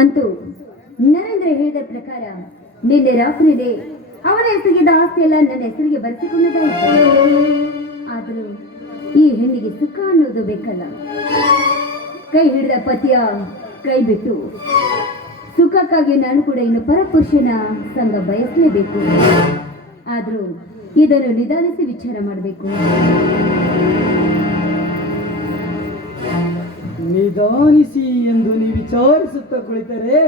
ಅಂತೂ ನರೇಂದ್ರ ಹೇಳಿದ ಪ್ರಕಾರ ನಿನ್ನೆ ರಾತ್ರಿನೇ ಅವನ ಹೆಸರಿಗಿದ್ದ ಆಸ್ತಿ ಎಲ್ಲ ನನ್ನ ಹೆಸರಿಗೆ ಬರೆಸಿಕೊಂಡದಾಯಿತು. ಆದರೂ ಈ ಹೆಣ್ಣಿಗೆ ಸುಖ ಅನ್ನೋದು ಬೇಕಲ್ಲ. ಕೈ ಹಿಡಿದ ಪತಿಯ ಕೈ ಬಿಟ್ಟು ಸುಖಕ್ಕಾಗಿ ನಾನು ಕೂಡ ಇನ್ನು ಪರಪುರುಷನ ಸಂಘ ಬಯಸಲೇಬೇಕು. ಆದರೂ ಇದನ್ನು ನಿಧಾನಿಸಿ ವಿಚಾರ ಮಾಡಬೇಕು. ನಿಧಾನಿಸಿ ಎಂದು ನೀವು ವಿಚಾರಿಸುತ್ತಾ ಕುಳಿತರೆ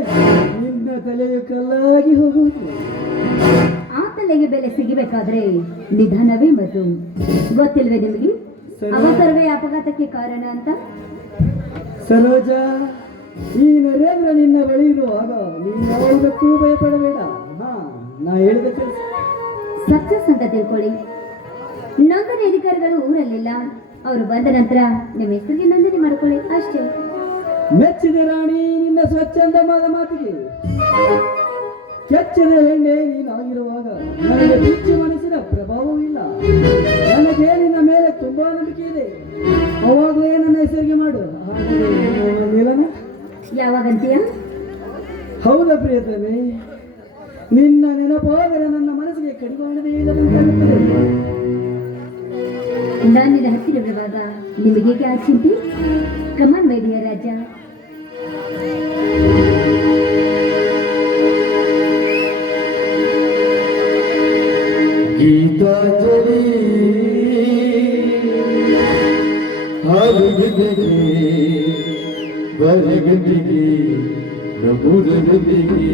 ನಿನ್ನ ತಲೆಯು ಕಲ್ಲಾಗಿ ಹೋಗುವುದು. ಆ ತಲೆಗೆ ಬೆಲೆ ಸಿಗಬೇಕಾದ್ರೆ ನಿಧಾನವೇ ಮತ್ತು ಗೊತ್ತಿಲ್ವೇ ನಿಮಗೆ ಅವಸರವೇ ಅಪಘಾತಕ್ಕೆ ಕಾರಣ ಅಂತ? ಸರೋಜ, ಈ ನರೇಂದ್ರ ನಿನ್ನ ಬಳಿ ಇರುವಾಗ ನೀನು ಯಾವುದಕ್ಕೂ ಭಯಪಡಬೇಡ. ನಾ ಹೇಳಿದ ಕೆಲಸ ಸಕ್ಸಸ್ ಅಂತ ತಿಳ್ಕೊಳ್ಳಿ. ನೋಂದಣಿ ಅಧಿಕಾರಿಗಳು ಊರಲ್ಲಿಲ್ಲ. ಅವರು ಬಂದ ನಂತರ ನಿಮ್ಮ ಹೆಸರಿಗೆ ನೋಂದಣಿ ಮಾಡ್ಕೊಳ್ಳಿ ಅಷ್ಟೇ. ಮೆಚ್ಚಿದೆ ರಾಣಿ ನಿನ್ನ ಸ್ವಚ್ಛಂದವಾದ ಮಾತಿಗೆ. ಕೆಚ್ಚದ ಹೆಣ್ಣೆ ನೀನಾಗಿರುವಾಗ ನನಗೆ ಹುಚ್ಚು ಮನಸ್ಸಿನ ಪ್ರಭಾವವಿಲ್ಲ. ನನಗೆ ನಿನ್ನ ಮೇಲೆ ತುಂಬಾ ನಂಬಿಕೆ ಇದೆ. ಅವಾಗಲೇ ನನ್ನ ಹೆಸರಿಗೆ ಮಾಡು. ನಿಲನ ಯಾವಾಗಂತೀಯ? ಹೌದ ಪ್ರಿಯತಮೆ, ನಿನ್ನ ನೆನಪಾದರೆ ನನ್ನ ಮನಸ್ಸಿಗೆ ಕಡಿವಾಣವೇ ಇಲ್ಲದಂತಾಗುತ್ತದೆ. ನಾನು ನಿನ್ನ ಹತ್ತಿರವಿರುವಾಗ ನಿಮಗೆ ಆ ಚಿಂತೆ? ಕಮಾನ್ ಮೈ ಡಿಯರ್ ರಾಜ. ಗೀತಾಂಜಲಿ ಹಾರುಗಂದಿಗೆ ಬರಗಂದಿಗೆ ಪ್ರಭುರಗಂದಿಗೆ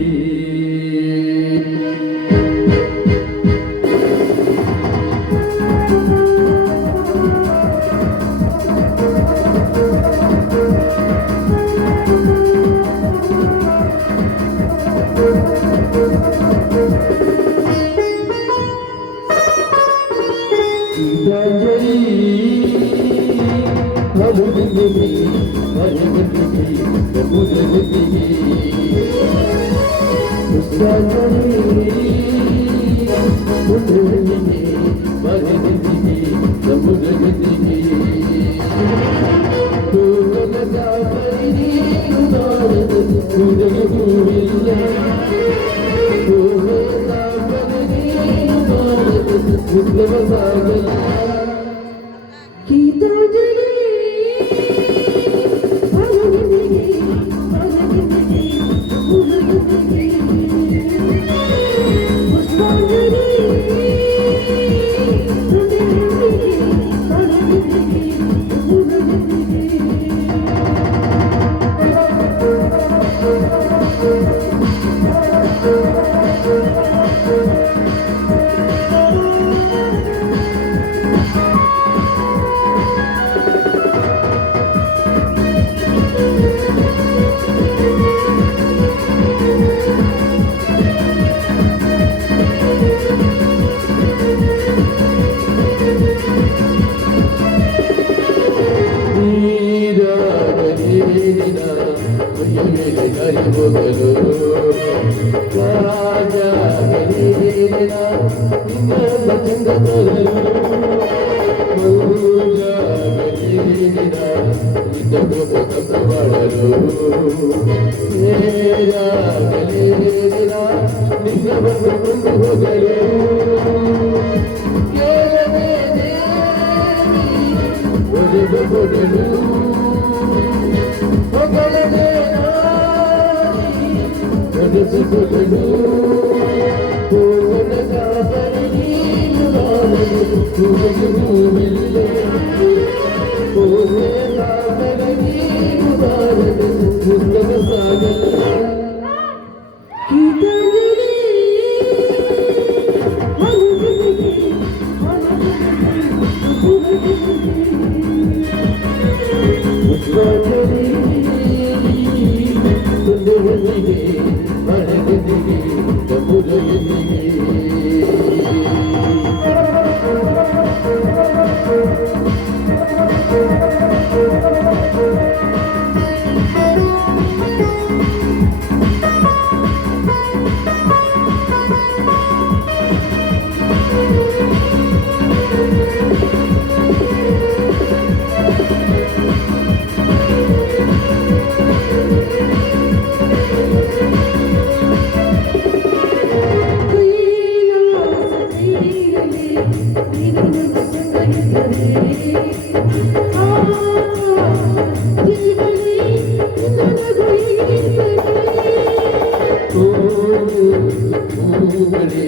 ಮೂವರೇ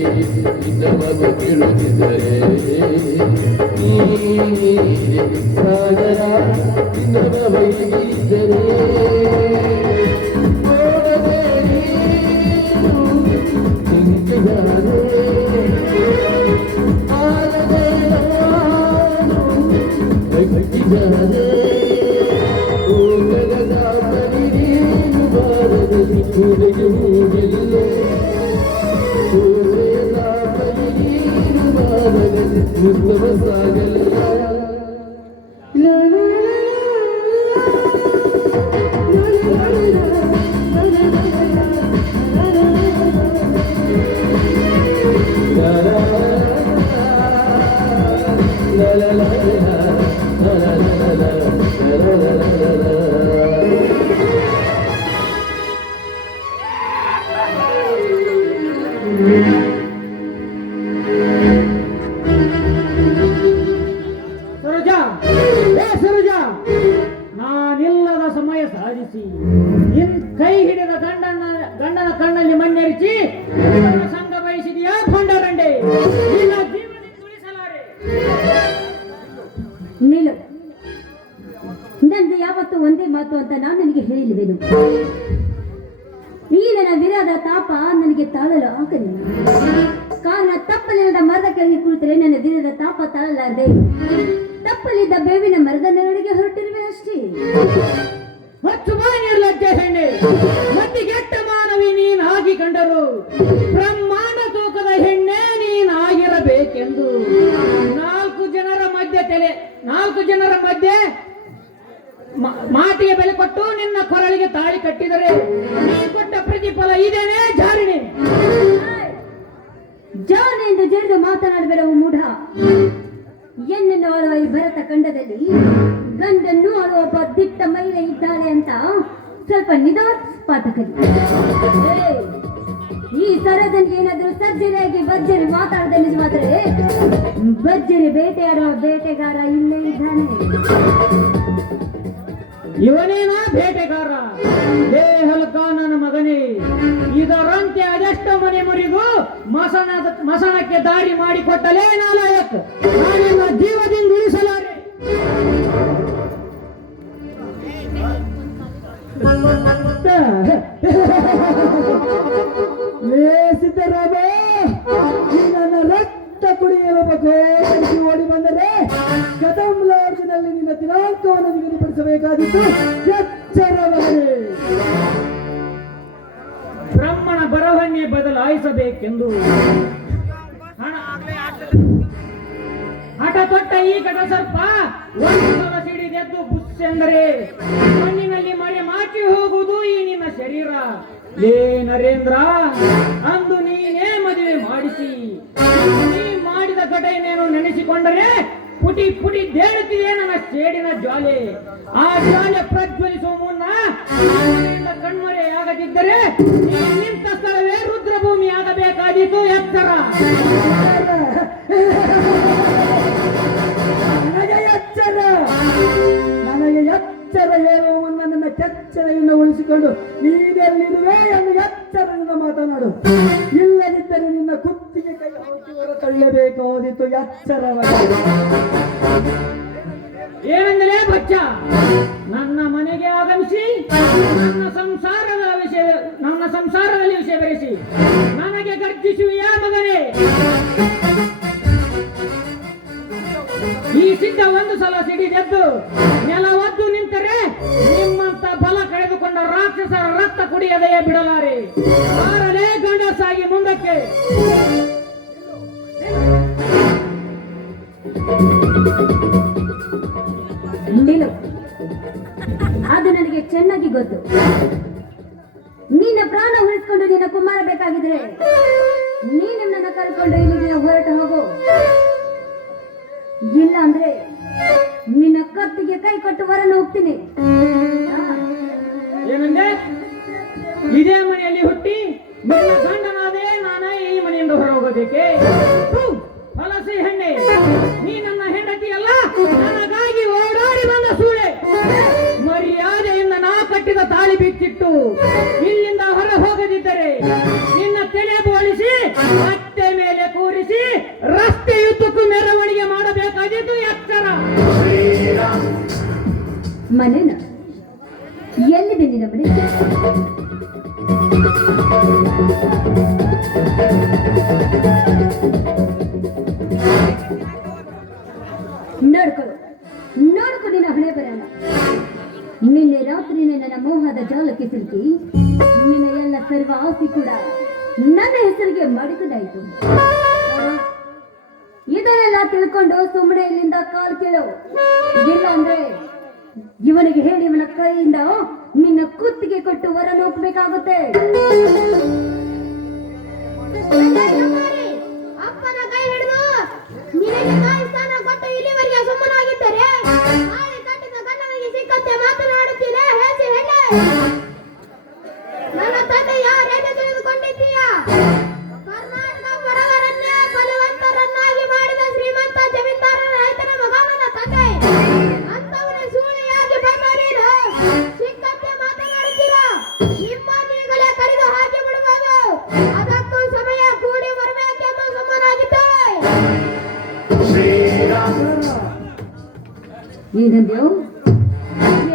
ನಿಜವಾಗ ಕೇಳುತ್ತಿದ್ದರೆ ಈ ಸಾಗರ ನಿನ್ನ ಬೈಗಿದ್ದರೆ ನೋಡದೆ ನೀನು ನಿಂತಿದ್ದಾರೆ ಆರದೆ ನಾನು ಗಟ್ಟಿದ್ದಾರೆ ಓದಗದ ಪರಿಣೀನು ಬಾರದಲ್ಲಿ ಕುಡಿಯುವುದಿಲ್ಲ ಓದಗದ ಪರಿಣೀನು ಬಾರದಲ್ಲಿ ಉತ್ತಮ ಸಾಗಲ್ಲ ನಾನಿಲ್ಲದ ಸಮಯ ಸಾಧಿಸಿ ಕೈ ಹಿಡಿದ ಗಂಡನ ಕಣ್ಣಲ್ಲಿ ಮಣ್ಣೆರಿಸಿ ಸಂಘ ಬಯಸಿದೆಯಾ ಭಂಡರಂಡೆ ನಿನ್ನ ಜೀವನ ತುಳಿಸಲಾರೆ. ನಿಲ್ಲು. ನಂದು ಯಾವತ್ತು ಒಂದೇ ಮಾತು ಅಂತ ನಾನು ನನಗೆ ಹೇಳಿರುವೆನು. ಈ ನನ್ನ ವಿರಾದ ತಾಪ ನನಗೆ ತಾಳಲು ಆಗಲಿಲ್ಲ. ಕಾರಣ ತಪ್ಪಲಿಲ್ಲದ ಮರದ ಕೆಳಗೆ ಕುಳಿತರೆ ನನ್ನ ವಿರದ ತಾಪ ತಾಳಲಾರದೆ ತಪ್ಪಲಿದ್ದ ಬೇವಿನ ಮರದ ನೆರಳಿಗೆ ಹೊರಟಿರುವೆ ಅಷ್ಟೇ. ಮತ್ತು ನಿರ್ಲಜ್ಜ ಹೆಣ್ಣೆ, ಮತ್ತಿಗೆಟ್ಟ ಮಾನವಿ ನೀನಾಗಿ ಕಂಡರು ಬ್ರಹ್ಮಾಂಡ ತೂಕದ ಹೆಣ್ಣೆ ನೀನಾಗಿರಬೇಕೆಂದು ನಾಲ್ಕು ಜನರ ಮಧ್ಯೆ ಮಾತಿಗೆ ಬೆಲೆ ಕೊಟ್ಟು ನಿನ್ನ ಕೊರಳಿಗೆ ತಾಳಿ ಕಟ್ಟಿದರೆ ನೀ ಕೊಟ್ಟ ಪ್ರತಿಫಲ ಇದೇನೆ ಜಾರಿಣಿ. ಜಾನೆ ಎಂದು ಜರಿದು ಮಾತನಾಡಬೇಡವು ಮೂಢ. ಎನ್ನನ್ನು ಆಳುವ ಈ ಭರತ ಖಂಡದಲ್ಲಿ ಗಂಡನ್ನು ಆಳುವ ಒಬ್ಬ ದಿಟ್ಟ ಮಹಿಳೆ ಇದ್ದಾಳೆ ಅಂತ ಸ್ವಲ್ಪ ಪಾಠ ಕಲಿ. ಈ ಸರದಲ್ಲಿ ಏನಾದರೂ ಸರ್ಜರಿಯಾಗಿ ಭರ್ಜರಿ ಮಾತಾಡದ ನಿಜವಾದರೆ ಭರ್ಜರಿ ಬೇಟೆಯಾಡುವ ಬೇಟೆಗಾರ ಇಲ್ಲೇ ಇದ್ದಾನೆ. ಇವನೇನ ಬೇಟೆಗಾರ? ದೇಹಲ್ಕ ನನ್ನ ಮಗನೇ, ಇದರಂತೆ ಅದೆಷ್ಟು ಮನೆ ಮುರಿಗೂ ಮಸಣಕ್ಕೆ ದಾರಿ ಮಾಡಿಕೊಟ್ಟಲೇ ನಾಲಾಯಕ್. ನಾನೆಲ್ಲ ಜೀವದಿಂದ ಉಳಿಸಲಾರೆ. ಸಿದ್ದರಾಮ, ಈ ನನ್ನ ರಕ್ತ ಕುಡಿಯಲು ಬಗೋಸಿ ಓಡಿ ಬಂದರೆ ಕದಂಲಾರ್ಜಿನಲ್ಲಿ ನಿನ್ನ ದಿನಾಂಕವನ್ನು ನಿಗದಿಪಡಿಸಬೇಕಾದಿತ್ತು. ಎಚ್ಚರವೇ, ಬ್ರಹ್ಮನ ಬರವನ್ನೇ ಬದಲಾಯಿಸಬೇಕೆಂದು ಹಠ ತೊಟ್ಟ ಈ ಕಟ ಸರ್ಪ ಒಂದು ಸಲ ಸಿಡಿದೆದ್ದು ಬುಸ್ಸೆಂದರೆ ಮಣ್ಣಿನಲ್ಲಿ ಮರೆ ಮಾಚಿ ಹೋಗುವುದು ಈ ನಿನ್ನ ಶರೀರ. ಏ ನರೇಂದ್ರ, ಅಂದು ನೀನೇ ಮದುವೆ ಮಾಡಿಸಿ ನೀ ಮಾಡಿದ ಘಟನೆಯನ್ನು ನೆನೆಸಿಕೊಂಡರೆ ಪುಟಿ ಪುಟಿ ದೇಳುತ್ತಿದೆ ನನ್ನ ಸೇಡಿನ ಜ್ವಾಲೆ. ಆ ಜ್ವಾಲೆ ಪ್ರಜ್ವಲಿಸುವ ಮುನ್ನ ಕಣ್ಮರೆಯಾಗದಿದ್ದರೆ ನಿಂತ ಸ್ಥಳವೇ ರುದ್ರಭೂಮಿ ಆಗಬೇಕಾದೀತು. ಎತ್ತರ ನನಗೆ ಎಚ್ಚರ ಹೇಳುವ ಮುನ್ನ ನನ್ನ ಕೆಚ್ಚರೆಯನ್ನು ಉಳಿಸಿಕೊಂಡು ನೀನೆಲ್ಲಿರುವೆ ಎಂದು ಎಚ್ಚರದಿಂದ ಮಾತನಾಡು. ಇಲ್ಲದಿದ್ದರೆ ನಿನ್ನ ಕುತ್ತಿಗೆ ಕೈ ಹಾಕಿ ಹೊರ ತಳ್ಳಬೇಕಾದಿತ್ತು. ಎಚ್ಚರವಾಗಿ ಏನೆಂದರೆ ಬಚ್ಚ, ನನ್ನ ಮನೆಗೆ ಆಗಮಿಸಿ ನನ್ನ ಸಂಸಾರದಲ್ಲಿ ವಿಷಯ ಬೆರೆಸಿ ನನಗೆ ಗರ್ಜಿಸುವಿಯಾ ಮಗನೇ? ಈ ಸಿದ್ಧ ಒಂದು ಸಲ ಸಿಡಿದೆದ್ದು ನೆಲ ಒದ್ದು ನಿಂತರೆ ನಿಮ್ಮಂತ ಬಲ ಕಳೆದುಕೊಂಡ ರಾಕ್ಷಸರ ರಕ್ತ ಕುಡಿಯದೆಯೇ ಬಿಡಲಾರೆ. ಆರನೇ ಗಂಡಸಾಗಿ ಮುಂದಕ್ಕೆ. ನಿಲ್ಲು. ಅದು ನನಗೆ ಚೆನ್ನಾಗಿ ಗೊತ್ತು. ನಿನ್ನ ಪ್ರಾಣ ಉಳಿಸ್ಕೊಂಡು ನಿನ್ನ ಕುಮಾರ ಬೇಕಾಗಿದ್ರೆ ನೀನು ನನ್ನ ಕರ್ಕೊಂಡು ಇಲ್ಲಿಗೆ ಹೊರಟು ಹೋಗು. ಇಲ್ಲ ಅಂದ್ರೆ ನಿನ್ನ ಕತ್ತಿಗೆ ಕೈ ಕೊಟ್ಟು ಹೊರನ್ನು ಹೋಗ್ತೀನಿ. ಏನಂದ್ರೆ ಇದೇ ಮನೆಯಲ್ಲಿ ಹುಟ್ಟಿ ನನ್ನ ಗಂಡನಾದೇ ನಾನೇ ಈ ಮನೆಯಿಂದ ಹೊರ ಹೋಗೋದಕ್ಕೆ? ಫಲಸಿ ಹೆಣ್ಣೆ, ನೀ ನನ್ನ ಹೆಂಡತಿ ಅಲ್ಲ, ನನಗಾಗಿ ಓಡಾಡಿ ಬಂದ ಸೂಳೆ. ಮರ್ಯಾದೆಯಿಂದ ನಾ ಕಟ್ಟಿದ ತಾಳಿ ಬಿಚ್ಚಿಟ್ಟು ಇಲ್ಲಿಂದ ಹೊರ ಹೋಗದಿದ್ದರೆ ನಿನ್ನ ನೋಡ್ಕೊ ನೋಡ್ಕೊ ನಿನ್ನ ಹಣೆ ಬರಲ್ಲ. ನಿನ್ನೆ ರಾತ್ರಿನೇ ನನ್ನ ಮೋಹದ ಜಾಲಕ್ಕೆ ಸಿಲುಕಿ ನಿನ್ನ ಎಲ್ಲ ಸರ್ವ ಆಸ್ತಿ ಕೂಡ ನನ್ನ ಹೆಸರಿಗೆ ಮಾಡಿಕೊಂಡಾಯಿತು. ಇದನ್ನೆಲ್ಲ ತಿಳ್ಕೊಂಡು ಸುಮ್ಮನೆ ಇಲ್ಲಿಂದ ಕಾಲ್ ಕೇಳು. ಇಲ್ಲ ಅಂದ್ರೆ ಇವನಿಗೆ ಹೇಳಿ ಇವನ ಕೈಯಿಂದ ನಿನ್ನ ಕುತ್ತಿಗೆ ಕೊಟ್ಟು ವರ ನೋಡ್ಬೇಕಾಗುತ್ತೆ. ಅಪ್ಪನ ಕೈ ಹಿಡಿದು ನಿನಗೆ ತಾಯಿ ಸ್ಥಾನ ಕೊಟ್ಟು ಇಲ್ಲಿವರೆಗೆ ಸುಮ್ಮನಾಗಿದ್ದರೆ ನಾಳೆ ಕಟ್ಟಿದ ಗಂಡನಿಗೆ ಸಿಕ್ಕಂತೆ ಮಾತನಾಡುತ್ತೀನಿ. ಹೇಸಿ ಹೆಣ್ಣೆ, ನನ್ನ ತಂದೆ ಯಾರೇನು ತಿಳಿದುಕೊಂಡಿದ್ದೀಯಾ? ಕರ್ನಾಟಕ ಬಡವರನ್ನೇ ಬಲವಂತರನ್ನಾಗಿ ಮಾಡಿದ ಶ್ರೀಮಂತ ಜಮೀನ್ದಾರ ರೈತನ ಮಗ ನನ್ನ ತಂದೆ. ಅಂತವನೇ ಸೂಳೆಯಾಗಿ ಬಂದ ನೀನು ಸಿಕ್ಕಂತೆ ಮಾತನಾಡುತ್ತೀರಾ? ನಿಮ್ಮ ನೀಗಳೇ ಕಡಿದು ಹಾಕಿ ಬಿಡಬಹುದು. ಅದಕ್ಕೂ ಸಮಯ ಕೂಡಿ ಬರಬೇಕೆಂದು ಸುಮ್ಮನಾಗಿದ್ದೇವೆ.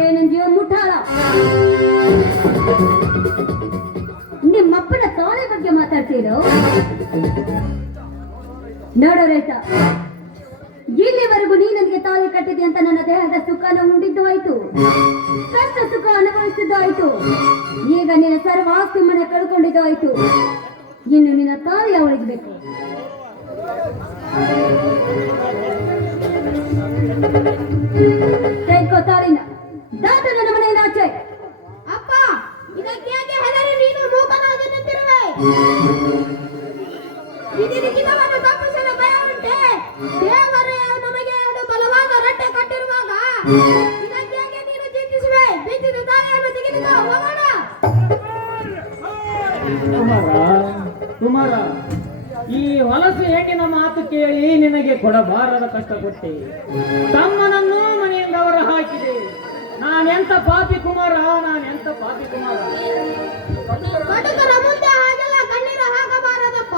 ಏನಂದ್ಯೋ ಮುಠಾಳ? ನಿಮ್ಮಪ್ಪನ ತಾಳೆ ಬಗ್ಗೆ ಮಾತಾಡ್ತೀರೋ? ನೋಡೋ ರೈತ, ಇಲ್ಲಿವರೆಗೂ ನೀ ನನಗೆ ತಾಳಿ ಕಟ್ಟಿದೆ ಅಂತ ನನ್ನ ದೇಹದ ಸುಖನ ಉಂಡಿದ್ದು ಆಯ್ತು, ಕಷ್ಟ ಸುಖ ಅನುಭವಿಸಿದ್ದು ಆಯ್ತು, ಈಗ ನಿನ್ನ ಸರ್ವ ಆಸ್ತಿ ಮನೆ ಕಳ್ಕೊಂಡಿದ್ದು ಆಯ್ತು. ಇನ್ನು ನಿನ್ನ ತಾಳಿ ಅವಳಿಗೆ ಬೇಕು. ತೆಗ್ಕೋ ತಾಳಿನ, ದಾಟು ನನ್ನ ಮನೆಯಿಂದ ಆಚೆ. ಅಪ್ಪ, ಇದಕ್ಕೆ ಹೆದರಿ ನೀನು ಮೂಕನಾಗಿ ನಿಂತಿರುವೆ. ಈ ಲಿಖಿತವನ್ನು ತಪ್ಪಿಸಲು ಭಯ ಉಂಟೆ? ದೇವರೇ ನಮಗೆ ಎರಡು ಬಲವಾದ ರಟ್ಟೆ ಕಟ್ಟಿರುವಾಗ ಇದಕ್ಕೆ ನೀನು ಚಿಂತಿಸುವೆ? ಬಿಚ್ಚಿದ ತಾಳಿಯನ್ನು ತೆಗೆದುಕೋ, ಹೋಗೋಣ. ಕುಮಾರ, ಈ ಹೊಲಸು ಹೆಣ್ಣಿನ ಮಾತು ಕೇಳಿ ನಿನಗೆ ಕೊಡಬಾರದ ಕಷ್ಟ ಕೊಟ್ಟೆ. ತಮ್ಮನನ್ನು ಮನೆಯಿಂದ ಹೊರ ಹಾಕಿದೆ. ನಾನೆಂತ ಪಾಪಿ ಕುಮಾರ, ನಾನೆಂತ ಪಾಪಿ ಕುಮಾರ. ಬದುಕನ ಮುಂದೆ ಹಾಗೆಲ್ಲ ಕಣ್ಣೀರು ಹಾಕಬಾರದಪ್ಪ.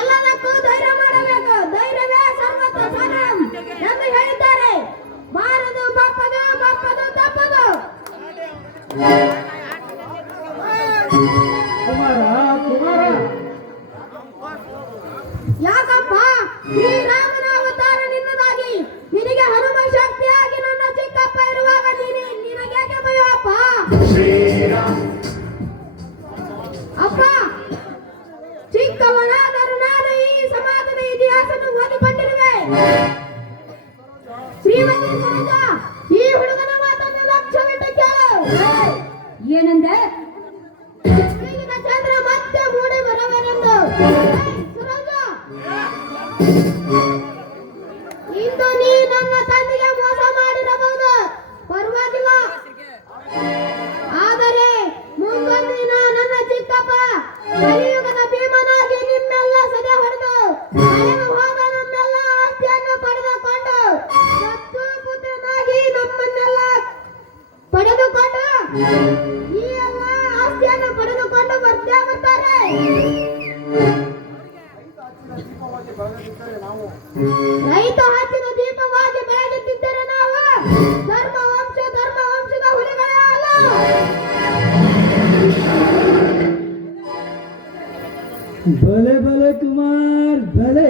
ಎಲ್ಲದಕ್ಕೂ ಧೈರ್ಯ ಮಾಡಬೇಕು. ಧೈರ್ಯವೇ ಸರ್ವತ್ರ ಸಾಧನ ಎಂದು ಹೇಳಿದ್ದಾರೆ. ಬಾರದು ಬಪ್ಪದು, ಬಪ್ಪದು ತಪ್ಪದು. ಕುಮಾರ, ಕುಮಾರ, ಯಾಕಪ್ಪ ಶ್ರೀರಾಮನ ಅವತಾರ ನಿನ್ನದಾಗಿ ನಿನಗೆ ಹನುಮ ಶಕ್ತಿಯಾಗಿ ನನ್ನ ಚಿಕ್ಕಪ್ಪ ಇರುವಾಗ ನಿನಗೇಕೆ ಭಯಪ್ಪ? ಅಪ್ಪ, ಚಿಕ್ಕವನಾದರೂ ನಾನು ಈ ಸಮಾಜದ ಇತಿಹಾಸವನ್ನು ಓದಿಕೊಂಡಿರುವೆ. ಶ್ರೀಮತಿ ಸರೋಜ, ಈ ಹುಡುಗನ ಮಾತನ್ನು ಲಕ್ಷ್ಯವಿಟ್ಟು ಕೇಳು. ಏನಂದೆ? ಈಗಿನ ಚಂದ್ರ ಮತ್ತೆ ಮೂಡಿ ಬರಬೇಕೆಂದು. ಸರೋಜ, ಇಂದು ನೀ ನನ್ನ ತಂದೆಗೆ ಮೋಸ ಮಾಡಿರಬಹುದು, ಪರವಾಗಿಲ್ಲ. ಆದರೆ ಮುಂದೊಂದು ದಿನ ನನ್ನ ಚಿಕ್ಕಪ್ಪ ಕಲಿಯುಗದ ಭೀಮನಾಗಿ ನಿಮ್ಮೆಲ್ಲ ಸದೆ ಹೊಡೆದು ಕಳೆದು ಹೋದ ನಮ್ಮೆಲ್ಲ ಆಸ್ತಿಯನ್ನು ಪಡೆದುಕೊಂಡು ದತ್ತು ಪುತ್ರನಾಗಿ ನಮ್ಮನ್ನೆಲ್ಲ ಪಡೆದುಕೊಂಡು ಈ ಎಲ್ಲ ಆಸ್ತಿಯನ್ನು ಪಡೆದುಕೊಂಡು ಬರ್ತಾರೆ. ರೈತ ಹಚ್ಚಿದ ದೀಪವಾಗಿ ಬೆಳಗುತ್ತಿದ್ದರೆ ನಾವು ಧರ್ಮ ವಂಶದ ಹುಲಿಗಳೇ ಅಲ್ಲ. ಭಲೆ ಭಲೆ ಕುಮಾರ್, ಭಲೆ.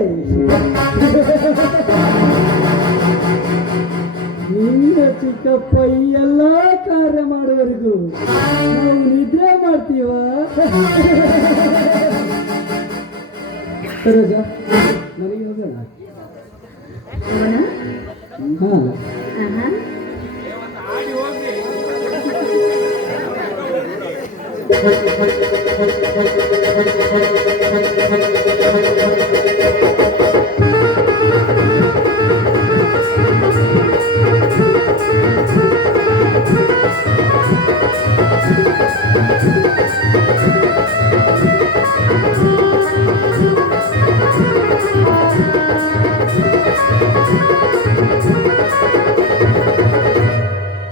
ನಿನ್ನ ಚಿಕ್ಕಪ್ಪ ಈ ಎಲ್ಲ ಕಾರ್ಯ ಮಾಡುವವರೆಗೂ ನಾವು ನಿದ್ರೆ ಮಾಡ್ತೀವ? ಸರೋಜ, ನನಗೆ ಹೋಗೋಣ. ಅವನ? ಹಾ, ಆಹಾ.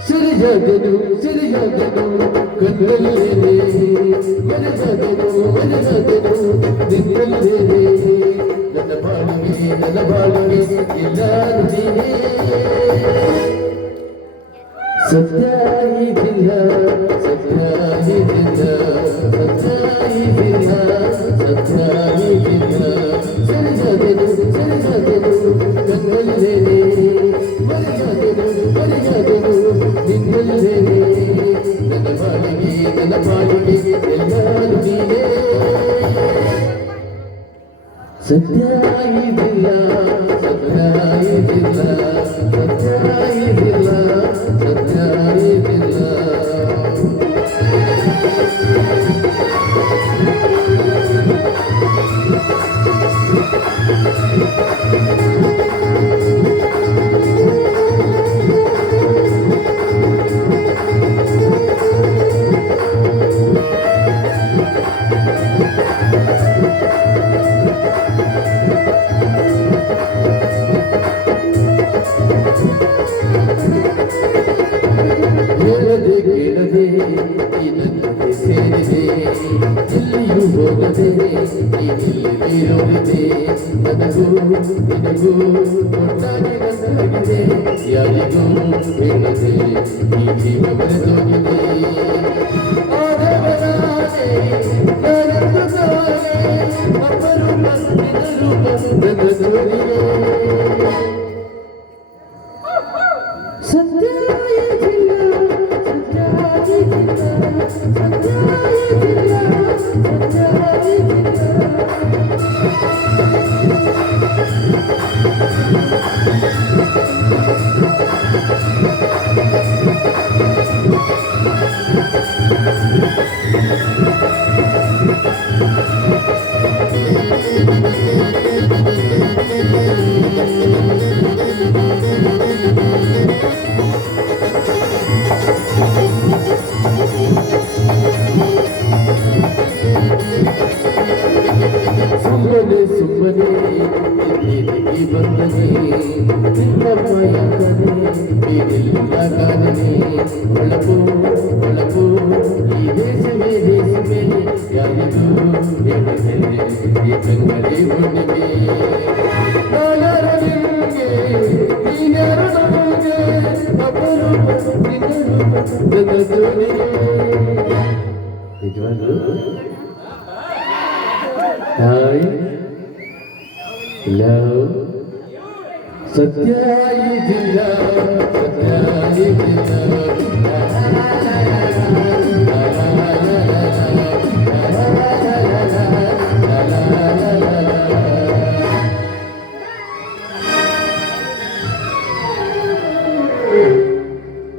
ಸಿರಿಯಾದನು ಸಿರಿಯಾದನು ಕಣ್ಣಲ್ಲೇ ಮನಸಾದನು ಮನಸಾದನು ನಿನ್ನಲ್ಲೇ ನನ್ನ ಬಾಳಿಗೆ ಎಲ್ಲಾರು ನೀನೇ. ಸತ್ಯ ಇದಿಲ್ಲ ಸತ್ಯ ಇದಿಲ್ಲ ಸತ್ಯ ಇದಿಲ್ಲ ಸತ್ಯ ಇದಿಲ್ಲ ಸರಿಯಾದೆನು ಕಣ್ಣಲ್ಲಿದ್ದೇನೆ ಮರೆಯಾದೆನು ನಿನ್ನಲ್ಲಿದ್ದೇನೆ ನನ್ನ ಬಾಳಿಗೆ ಎಲ್ಲರೂ ನೀನೇ ಸತ್ಯ ಇದಿಲ್ಲ ಸತ್ಯ ಇದಿಲ್ಲ ಸತ್ಯ ಇದಿಲ್ಲ ಸತ್ಯ ಇದಿಲ್ಲ ಹೇಳದೆ ಕೇಳದೆ ಇದಕ್ಕೆ ಸೇರಿದೆ ಎಲ್ಲಿಯೂ ಹೋಗದೆ ನೀನಿರೋದಿದೆ ನನಗೂ ನಿನಗೂ ಒಟ್ಟಾಗಿ ನನ್ನಾಗಿದೆ ಯಾರಿಗೂ ಹೇಳದೆ ಈ ಜೀವ ಬರೆದೋಗಿದೆ ಆದವರಾದೆ ನಾನೆಂದು ತಾನೆ ಅಪರೂಪ ನನ್ನ ಜೋಡಿಗೆ ಸತ್ಯ ಇದಿಲ್ಲ ಸತ್ಯ ಇದಿಲ್ಲ ಸತ್ಯ ಇದಿಲ್ಲ ಸತ್ಯ ಇದಿಲ್ಲ ಸುಮ್ಮನೆ ಸುಮ್ಮನೆ ನಿನ್ನೆದಿಗೆ ಬಂದನೆ ನಿನ್ನ ಮಾಯಕನೆ ಬೇರೆಲ್ಲ ಕಾಣನೆ ಒಳಪು ಒಳಪು ಈ ದೇಶವೇ ಯಾರಿಗೂ ಹೇಳದೆ ಈ ಕಣ್ಣಲ್ಲಿ ಹುಣ್ಣಿಮೆ ನಾಯಾರ ನಿನಗೆ ನೀನ್ಯಾರ ನಮಗೆ ಅಪರೂಪ ನಿನ್ನ ನನ್ನ ಜೋಡಿಗೆ ನಿಜವಾಗ್ಲೂ ಹಾಯ್ ಲವ್ ಸತ್ಯ ಇದಿಲ್ಲ ಸತ್ಯ ಇದಿಲ್ಲ